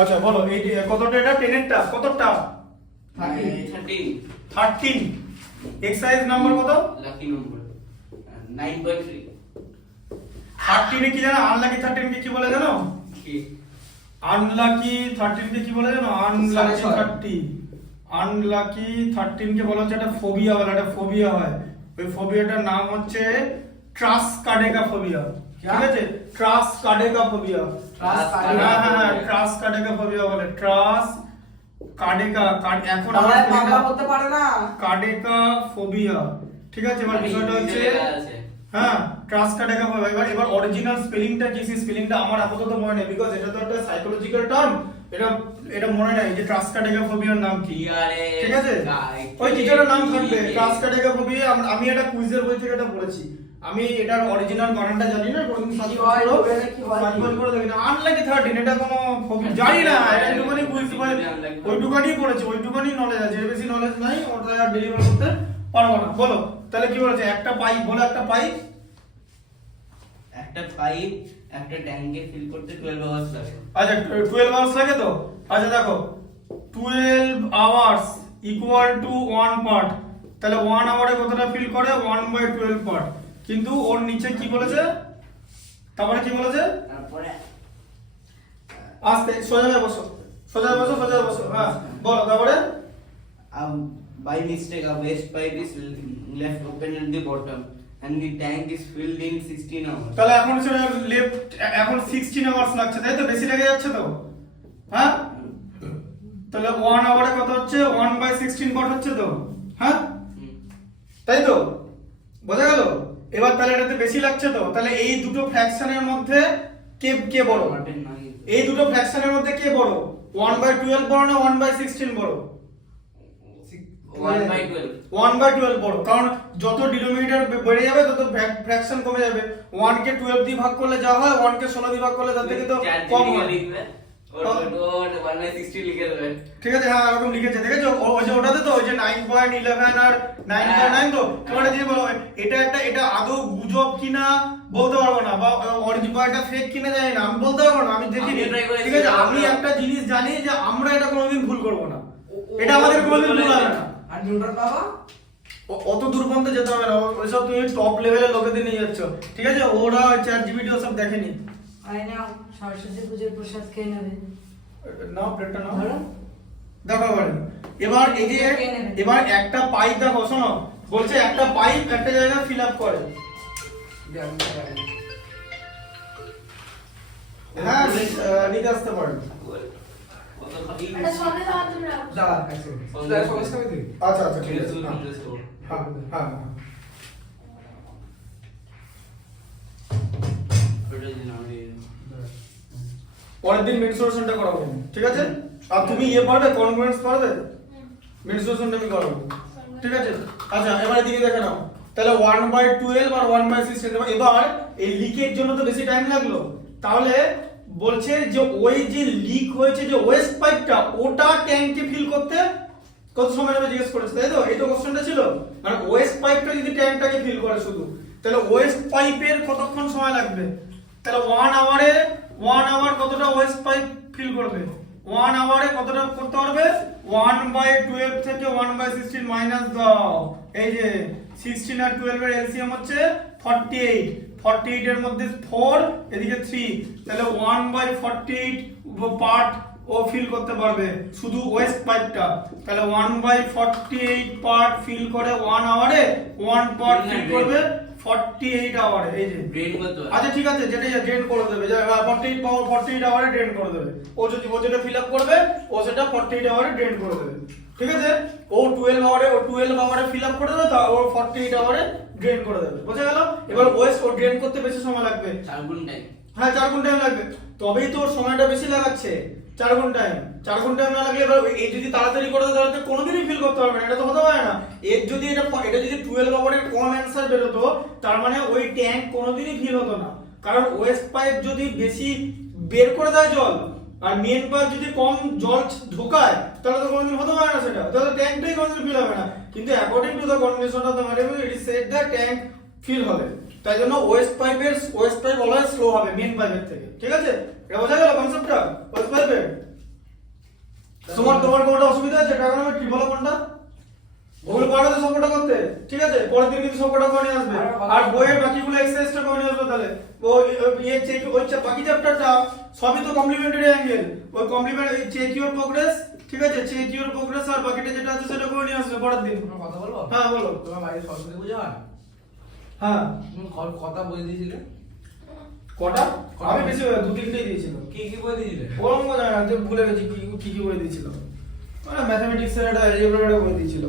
আচ্ছা বলো এই কতটা, এটা 10 এরটা কতটা? 13। এক্সারসাইজ নাম্বার কত? লাকি নম্বর 9.3। 13 এ কি জানো, আনলাকি 13 কে কি বলে জানো? কি আনলাকি 13 কে কি বলে জানো? আনলাকি 30। আনলাকি 13 কে বলা হচ্ছে একটা ফোবিয়া, বলে একটা ফোবিয়া হয়। ওই ফোবিয়াটার নাম হচ্ছে ট্রাসকাডেকা ফোবিয়া। ঠিক আছে, ট্রাসকাডেকা ফোবিয়া। হ্যাঁ, ট্রাসকাডেকা ফোবিয়া বলে। ট্রাসকাডেকা এখন আমরা বাংলা করতে পারে না। কাডেকা ফোবিয়া। ঠিক আছে, এবার বিষয়টা হচ্ছে হ্যাঁ ট্রাসকাডেকা ফোবিয়া। এবার অরিজিনাল স্পেলিংটা কি, সেই স্পেলিংটা আমার আপাতত মনে নেই, বিকজ এটা তো একটা সাইকোলজিক্যাল টার্ম। এটা মনে নাই যে ট্রাসকাডেকা ফোবিয়ার নাম কি। ঠিক আছে, ওই টিচারের নাম থাকবে ট্রাসকাডেকা ফোবিয়া। আমি এটা কুইজের বই থেকে এটা পড়েছি। আমি এটার অরিজিনাল বানানটা জানি না, কোনদিন সার্চ করে দেখি না। আনলাকি 13 এটা কোনো ফোবিয়া জানি না, এটা একটুখানি কুইজ বই ওইটুখানি পড়েছি, ওইটুখানি নলেজ আছে, এর বেশি নলেজ নাই, ওটা ডেলিভার করতে পারবো না। বলো তাহলে কি বলেছে? একটা পাইপ, বলো একটা পাইপ। একটা পাইপ একটা ট্যাঙ্কে ফিল করতে 12 আওয়ার্স লাগে। আচ্ছা 12 আওয়ার্স লাগে তো। আচ্ছা দেখো 12 আওয়ার্স ইকুয়াল টু 1 পার্ট, তাহলে 1 আওয়ারে কতটা ফিল করে? 1/12 পার্ট। কিন্তু ওর নিচে কি বলেছে? তারপরে কি বলেছে? তারপরে আস্তে সোজা হয়ে বসো, সোজা হয়ে বসো, সোজা হয়ে বসো। হ্যাঁ বলো তারপরে। by mistake a waste pipe is left open at the bottom and the tank is filled in 16 hours. তাহলে এখন সেটা লেফট, এখন 16 আওয়ার্স লাগছে, তাই তো? বেশি লেগে যাচ্ছে তো। হ্যাঁ তাহলে 1 আওয়ারে কত হচ্ছে? 1/16 পার্ট হচ্ছে তো। হ্যাঁ তাই তো, বোঝা গেল? এবার তাহলে এটাতে বেশি লাগছে তো। তাহলে এই দুটো ফ্র্যাকশনের মধ্যে কে বড়? এই দুটো ফ্র্যাকশনের মধ্যে কে বড়? 1/12 বড় না 1/16 বড়? 1/12 1/12 বড়, কারণ যত ডিনোমিনেটর বেড়ে যাবে তত ফ্র্যাকশন কমে যাবে। 1 কে 12 দিয়ে ভাগ করলে যা হয়, 1 কে 16 দিয়ে ভাগ করলে তার থেকে তো কম হয়। ওর 1/16 লিখে দেবে। ঠিক আছে, হ্যাঁ এরকম লিখেছে, দেখেছো? ওই যে ওটাতে তো ওই যে 9.11 আর 9.9 তো। তোমার দিয়ে বলো এটা আদৌ গুজব কিনা বলতে পারবো না, বা অরিজিনাল এটা ফেক কিনা জানি না, আমি বলতে পারবো না, আমি দেখিনি। ঠিক আছে, আমি একটা জিনিস জানি যে আমরা এটা কোনোদিন ভুল করবো না, এটা আমাদের কোনোদিন ভুল হবে না। আর নিউটন বাবা অত দূর পর্যন্ত যেতে হবে না, ওইসব তুমি টপ লেভেলের লোকেদের নিয়ে যাচ্ছ। ঠিক আছে, ওরা চ্যাট জিপিটি ওসব দেখেনি। আয় নাও, সরস্বতী পুজোর প্রসাদ খেয়ে নেবে। নাও প্লেটটা নাও, ধরো। দেখো এবার এই যে এবার একটা পাইপ দেখো, শোনো বলছে একটা পাইপ একটা জায়গায় ফিল আপ করে। হ্যাঁ নিতে আসতে পারেন। কত খালি এটা সঙ্গে দাও তুমি রাখো। দাঁড়া এক সেকেন্ড সমস্যা হবে তুই আচ্ছা আচ্ছা ঠিক আছে। হ্যাঁ হ্যাঁ পরের দিন মেনসুরেশনটা করাবো, ঠিক আছে? আর তুমি পারবে, কনফারেন্স পারবে? মেনসুরেশনটা আমি করাবো, ঠিক আছে? আচ্ছা এবার এদিকে দেখে নাও, তাহলে 1/12 আর 1/16। এবার এই লিকের জন্য তো বেশি টাইম লাগলো, তাহলে বলছে যে ওই যে লিক হয়েছে যে ওয়েস্ট পাইপটা, ওটা ট্যাঙ্কে ফিল করতে কত সময় লাগবে জিজ্ঞেস করেছে, তাই তো? এই তো কোশ্চেনটা ছিল। আর ওয়েস্ট পাইপটা যদি ট্যাঙ্কটাকে ফিল করে শুধু, তাহলে ওয়েস্ট পাইপের কতক্ষণ সময় লাগবে? তাহলে 1 আওয়ার কতটা ওয়েস্ট পাইপ ফিল করবে? 1 আওয়ারে কতটা করতে পারবে? 1/12 থেকে 1/16 মাইনাস দাও। এই যে 16 আর 12 এর এলসিএম হচ্ছে 48। 48 এর মধ্যে 4, এদিকে 3, তাহলে 1/48 পার্ট ও ফিল করতে পারবে শুধু ওয়েস্ট পাইপটা। তাহলে 1/48 পার্ট ফিল করে 1 আওয়ারে, 1 পার্ট ফিল করবে 48 আওয়ারে। এই যে ব্রেন করতে হবে। আচ্ছা ঠিক আছে, যেটা ড্রেন করে দেবে, যে 48 আওয়ারে ড্রেন করে দেবে। ও যেটা ফিল আপ করবে ও সেটা 48 আওয়ারে ড্রেন করে দেবে, ঠিক আছে? ও 12 আওয়ারে ফিল আপ করে দেবে, তা ও 48 আওয়ারে ড্রেন করে দেবে, বুঝা গেল? এবার ওয়েস্ট ও ড্রেন করতে বেশি সময় লাগবে। 4 গুণ টাইম। হ্যাঁ 4 গুণ টাইম লাগবে, তবেই তো ওর সময়টা বেশি লাগাচ্ছে। 4 গুণ টাইম, 4 গুণ টাইম না লাগলে এবার এই যদি তাড়াতাড়ি করে দেয় তাহলে তো কোনোদিনই ফিল করতে পারবে না, এটা তো হতে পারে না। এর যদি এটা যদি 12 আওয়ারের কম অ্যানসার বেরোতো, তার মানে ওই ট্যাঙ্ক কোনোদিনই ফিল হতো না, কারণ ওয়েস্ট পাইপ যদি বেশি বের করে দেয় জল, আর মেন পাইপ যদি কম জল ঢোকায়, তাহলে তো কোনোদিন হতে পারে না সেটা, তাহলে ট্যাঙ্কটাই কোনোদিন ফিল হবে না। কিন্তু according to the condition of the material it is said that tank fill হবে, তাই জন্য ওয়েস্ট পাইপ অলওয়েজ স্লো হবে মেন পাইপের থেকে, ঠিক আছে? এটা বোঝা গেল কনসেপ্টটা ওয়েস্ট পাইপের? তোমার কোনটা অসুবিধা আছে ট্রাগোনোমেট্রি বলো কোনটা? ওগুলো পারবে তো সবকটা করতে, ঠিক আছে? পরের দিন কিন্তু সবকটা করে নিয়ে আসবে। আর বইয়ের বাকিগুলো এক্সারসাইজটা করে নিয়ে আসবে তাহলে। বাকি চ্যাপ্টারটা সবই তো কমপ্লিমেন্টারি অ্যাঙ্গেল। ওই কমপ্লিমেন্টারি চেক ইওর প্রোগ্রেস, ঠিক আছে? চেক ইওর প্রোগ্রেস আর বাকিটা যেটা আছে সেটা করে নিয়ে আসবে পরের দিন। তোমার কথা বলবো? হ্যাঁ বলো। তোমার বাড়ির সরস্বতী পুজো হয়? হ্যাঁ। তুমি কথা বই দিয়েছিলে? কটা? আমি বেশি 2-3টেই দিয়েছিলাম। কি কি বই দিয়েছিলে? ওরকম মনে হয় না, যে ভুলে গেছি কি কি বই দিয়েছিল। মানে ম্যাথমেটিক্সের একটা এলজেব্রার বই দিয়েছিল।